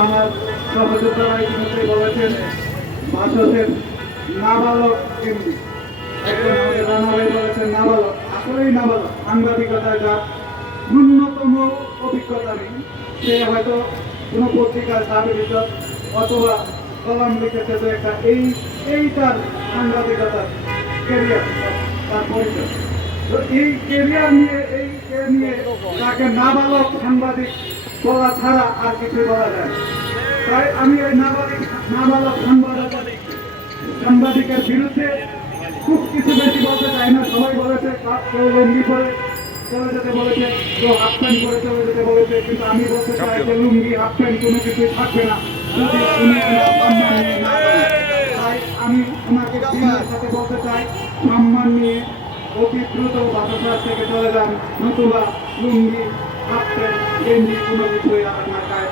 আমার সহযোদ্ধারা ইতিমধ্যে বলেছেন বাসসের নাবালক এমনি একজন আমাদের রানা ভাই বলেছেন নাবালক, আসলেই নাবালক। সাংবাদিকতায় যার ন্যূনতম অভিজ্ঞতা নেই, সে হয়তো কোনো পত্রিকার সার্টিফিকেট অথবা কলাম লিখেছে যে একটা এই তার সাংবাদিকতার কেরিয়ার, তার পরিচয়। তো এই কেরিয়ার নিয়ে তাকে নাবালক সাংবাদিক বলা ছাড়া আর কিছু বলা যায় না। তাই আমি এই নাবালক সাংবাদিকের বিরুদ্ধে খুব কিছু বেশি বলতে চাই না। সবাই বলেছে কেউ লুঙ্গি পরে চলে যেতে বলেছে, কেউ হাফ প্যান্ট পরে চলে যেতে বলেছে, কিন্তু আমি বলতে চাই যে লুঙ্গি হাফ প্যান্ট কোনো কিছুই থাকবে না যদি উনি সম্মান নিয়ে না করেন। তাই আমি ওনাকে বিনয়ের সাথে বলতে চাই, সম্মান নিয়ে অতি দ্রুত বাসস্থান থেকে চলে যান, নতুবা লুঙ্গি হাফ প্যান্ট গেঞ্জি কোনো কিছুই আর আমার গায়ে